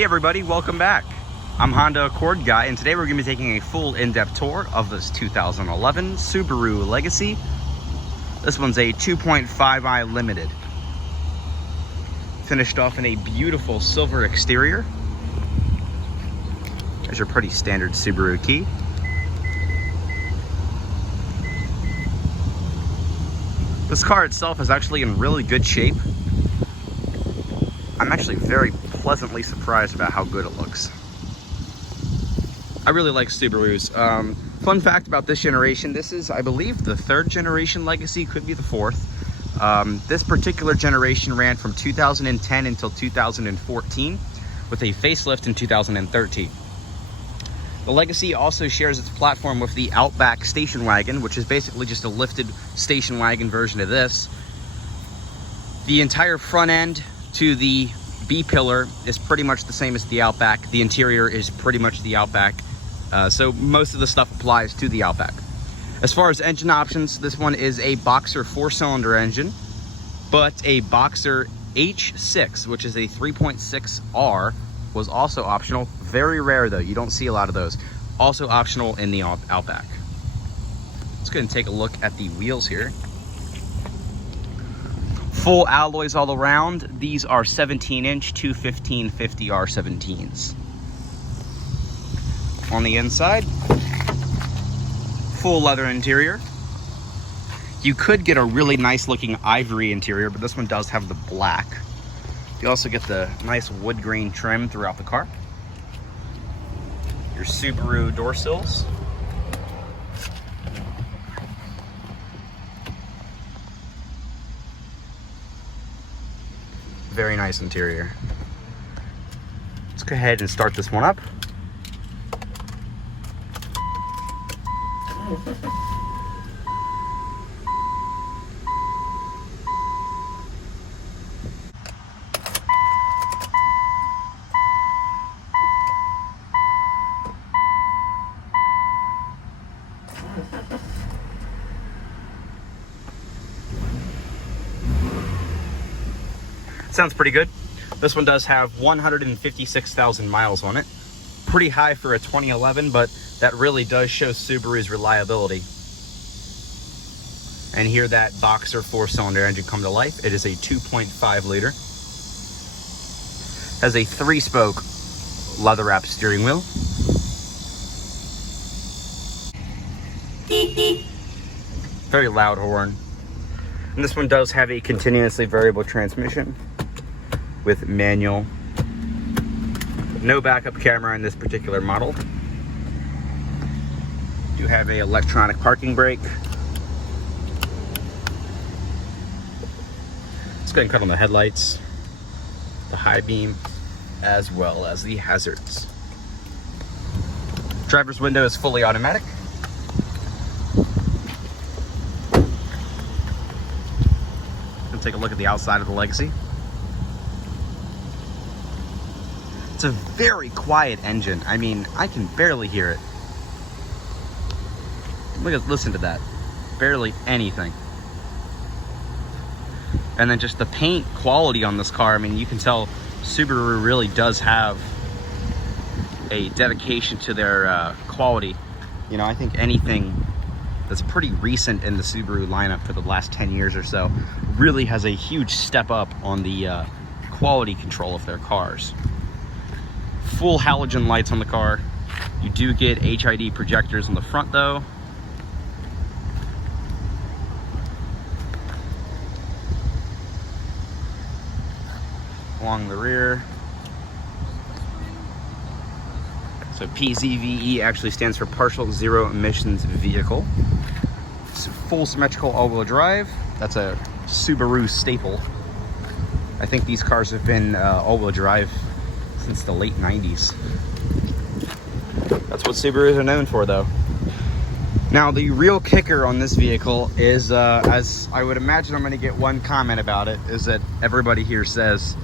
Hey everybody, welcome back. I'm Honda Accord Guy, and today we're going to be taking a full in-depth tour of this 2011 Subaru Legacy. This one's a 2.5i Limited. Finished off in a beautiful silver exterior. There's your pretty standard Subaru key. This car itself is actually in really good shape. I'm actually very pleasantly surprised about how good it looks. I really like Subarus. Fun fact about this generation, this is, I believe, the third generation Legacy, could be the fourth. This particular generation ran from 2010 until 2014 with a facelift in 2013. The Legacy also shares its platform with the Outback station wagon, which is basically just a lifted station wagon version of this. The entire front end to the B-pillar is pretty much the same as the Outback. The interior is pretty much the Outback. So most of the stuff applies to the Outback. As far as engine options, this one is a Boxer 4-cylinder engine, but a Boxer H6, which is a 3.6R, was also optional. Very rare though, you don't see a lot of those. Also optional in the Outback. Let's go ahead and take a look at the wheels here. Full alloys all around. These are 17-inch 215/50 R17s. On the inside, full leather interior. You could get a really nice looking ivory interior, but this one does have the black. You also get the nice wood grain trim throughout the car. Your Subaru door sills. Very nice interior. Let's go ahead and start this one up. Sounds pretty good. This one does have 156,000 miles on it. Pretty high for a 2011, but that really does show Subaru's reliability. And here that Boxer 4-cylinder engine come to life. It is a 2.5 liter. Has a 3-spoke leather-wrapped steering wheel. Very loud horn. And this one does have a continuously variable transmission with manual. No backup camera in this particular model. Do have a electronic parking brake. Let's go ahead and cut on the headlights, the high beam, as well as the hazards. Driver's window is fully automatic. Let's take a look at the outside of the Legacy. It's a very quiet engine. I mean, I can barely hear it. Listen to that. Barely anything. And then just the paint quality on this car. I mean, you can tell Subaru really does have a dedication to their quality. You know, I think anything that's pretty recent in the Subaru lineup for the last 10 years or so really has a huge step up on the quality control of their cars. Full halogen lights on the car. You do get HID projectors on the front though. Along the rear. So PZVE actually stands for Partial Zero Emissions Vehicle. It's full symmetrical all-wheel drive. That's a Subaru staple. I think these cars have been all-wheel drive since the late 90s. That's what Subarus are known for though. Now the real kicker on this vehicle is, as I would imagine I'm going to get one comment about it, is that everybody here says,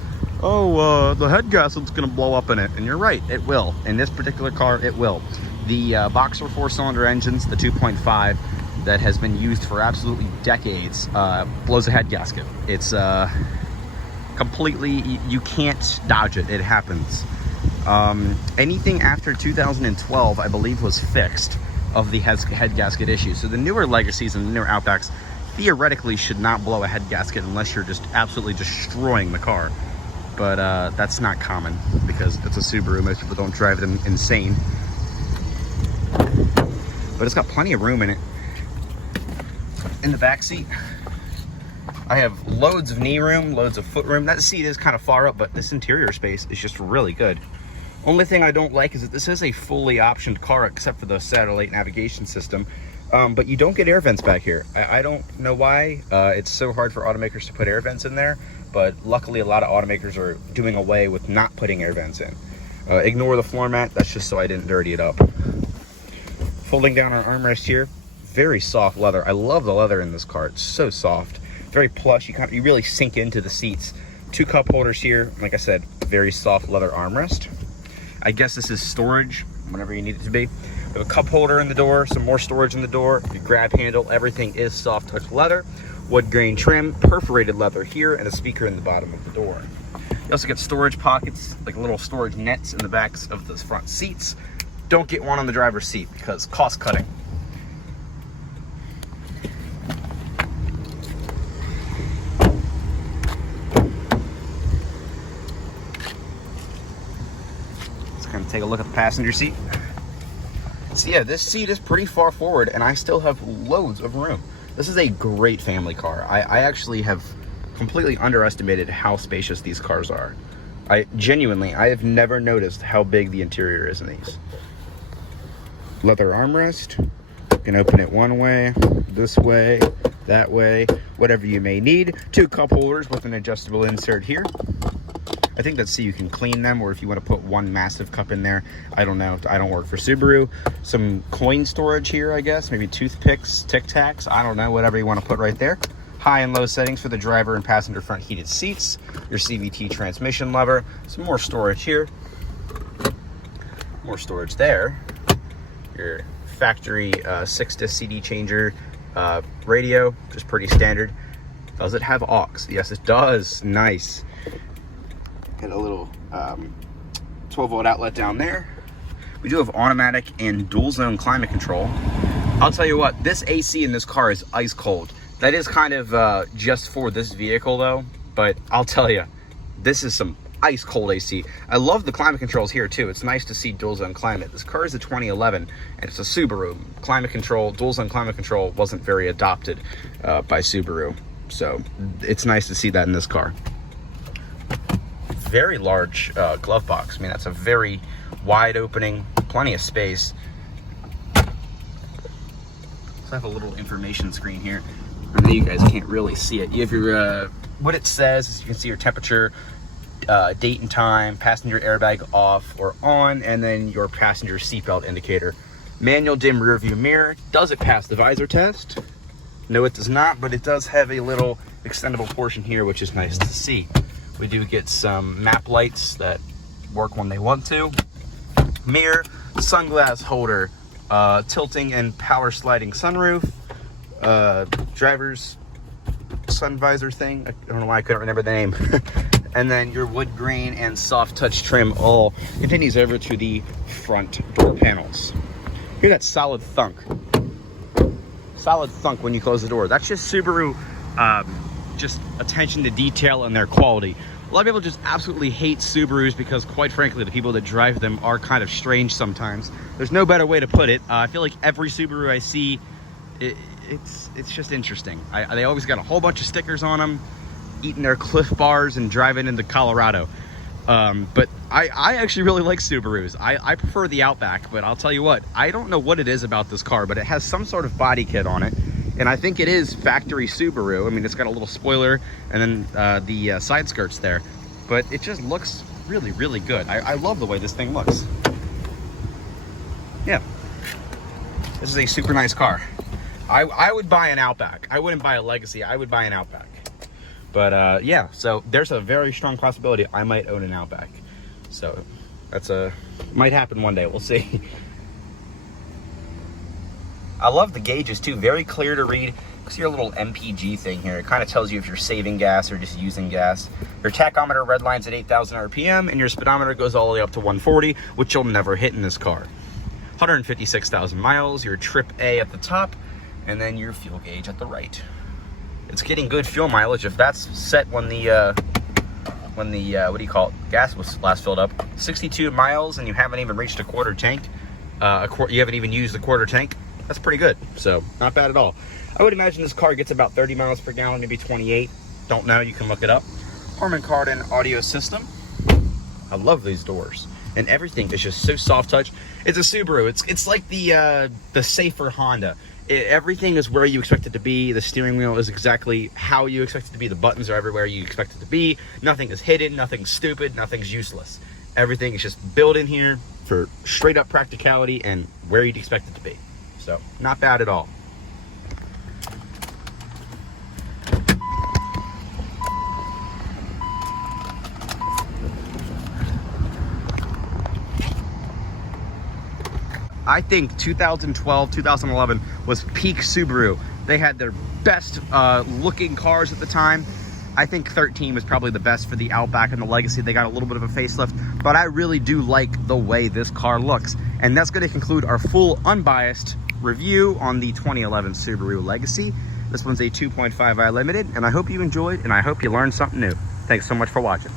oh, the head gasket's going to blow up in it. And you're right, it will. In this particular car, it will. The Boxer 4-cylinder engines, the 2.5, that has been used for absolutely decades, blows a head gasket. It's completely, you can't dodge it. It happens. Anything after 2012, I believe, was fixed of the head gasket issue. So the newer Legacies and the newer Outbacks theoretically should not blow a head gasket unless you're just absolutely destroying the car. But that's not common because it's a Subaru. Most people don't drive them insane. But it's got plenty of room in it. In the back seat, I have loads of knee room, loads of foot room. That seat is kind of far up, but this interior space is just really good. Only thing I don't like is that this is a fully optioned car except for the satellite navigation system. But you don't get air vents back here. I don't know why. It's so hard for automakers to put air vents in there, but luckily a lot of automakers are doing away with not putting air vents in. Ignore the floor mat, that's just so I didn't dirty it up. Folding down our armrest here, very soft leather. I love the leather in this car, it's so soft. Very plush, you really sink into the seats. 2 cup holders here, like I said, very soft leather armrest. I guess this is storage, whatever you need it to be. We have a cup holder in the door, some more storage in the door, the grab handle, everything is soft touch leather, wood grain trim, perforated leather here, and a speaker in the bottom of the door. You also get storage pockets, like little storage nets in the backs of the front seats. Don't get one on the driver's seat because cost cutting. Let's kind of take a look at the passenger seat. So yeah, this seat is pretty far forward and I still have loads of room. This is a great family car. I actually have completely underestimated how spacious these cars are. I have never noticed how big the interior is in these. Leather armrest, you can open it one way, this way, that way, whatever you may need. 2 cup holders with an adjustable insert here. I think that's so you can clean them, or if you want to put one massive cup in there. I don't know, I don't work for Subaru. Some coin storage here, I guess, maybe toothpicks, Tic Tacs, I don't know, whatever you want to put right there. High and low settings for the driver and passenger front heated seats. Your CVT transmission lever, some more storage here. More storage there. Your factory 6-disc CD changer radio, which is pretty standard. Does it have aux? Yes, it does. Nice. Got a little 12-volt outlet down there. We do have automatic and dual zone climate control. I'll tell you what, this AC in this car is ice cold. That is kind of just for this vehicle though, but I'll tell you, this is some ice cold AC. I love the climate controls here too. It's nice to see dual zone climate. This car is a 2011 and it's a Subaru. Climate control, dual zone climate control wasn't very adopted by Subaru. So it's nice to see that in this car. Very large glove box. I mean, that's a very wide opening, plenty of space. So I have a little information screen here. I know you guys can't really see it. You have your, what it says is you can see your temperature, date and time, passenger airbag off or on, and then your passenger seatbelt indicator. Manual dim rear view mirror. Does it pass the visor test? No, it does not, but it does have a little extendable portion here, which is nice to see. We do get some map lights that work when they want to. Mirror, sunglass holder, tilting and power sliding sunroof, driver's sun visor thing. I don't know why I couldn't remember the name. And then your wood grain and soft touch trim all continues over to the front door panels. Hear that solid thunk. Solid thunk when you close the door. That's just Subaru, just attention to detail and their quality. A lot of people just absolutely hate Subarus because, quite frankly, the people that drive them are kind of strange sometimes. There's no better way to put it. I feel like every Subaru I see, it's just interesting. They always got a whole bunch of stickers on them, eating their Cliff Bars and driving into Colorado. But I actually really like Subarus. I prefer the Outback, but I'll tell you what, I don't know what it is about this car, but it has some sort of body kit on it. And I think it is factory Subaru. I mean, it's got a little spoiler and then the side skirts there. But it just looks really, really good. I love the way this thing looks. Yeah. This is a super nice car. I would buy an Outback. I wouldn't buy a Legacy. I would buy an Outback. But yeah, so there's a very strong possibility I might own an Outback. So that's might happen one day. We'll see. I love the gauges too, very clear to read, See your little MPG thing here. It kind of tells you if you're saving gas or just using gas. Your tachometer redlines at 8,000 RPM, and your speedometer goes all the way up to 140, which you'll never hit in this car. 156,000 miles, your trip A at the top, and then your fuel gauge at the right. It's getting good fuel mileage. If that's set when the what do you call it, gas was last filled up, 62 miles, and you haven't even reached a quarter tank, you haven't even used the quarter tank, that's pretty good. So not bad at all. I would imagine this car gets about 30 miles per gallon, maybe 28. Don't know, you can look it up. Harman Kardon audio system. I love these doors. And everything is just so soft touch. It's a Subaru. It's like the safer Honda. Everything is where you expect it to be. The steering wheel is exactly how you expect it to be. The buttons are everywhere you expect it to be. Nothing is hidden, nothing's stupid, nothing's useless. Everything is just built in here for straight up practicality and where you'd expect it to be. So, not bad at all. I think 2012, 2011 was peak Subaru. They had their best looking cars at the time. I think 13 was probably the best for the Outback and the Legacy. They got a little bit of a facelift, but I really do like the way this car looks. And that's going to conclude our full unbiased review on the 2011 Subaru Legacy. This one's a 2.5i Limited, and I hope you enjoyed, and I hope you learned something new. Thanks so much for watching.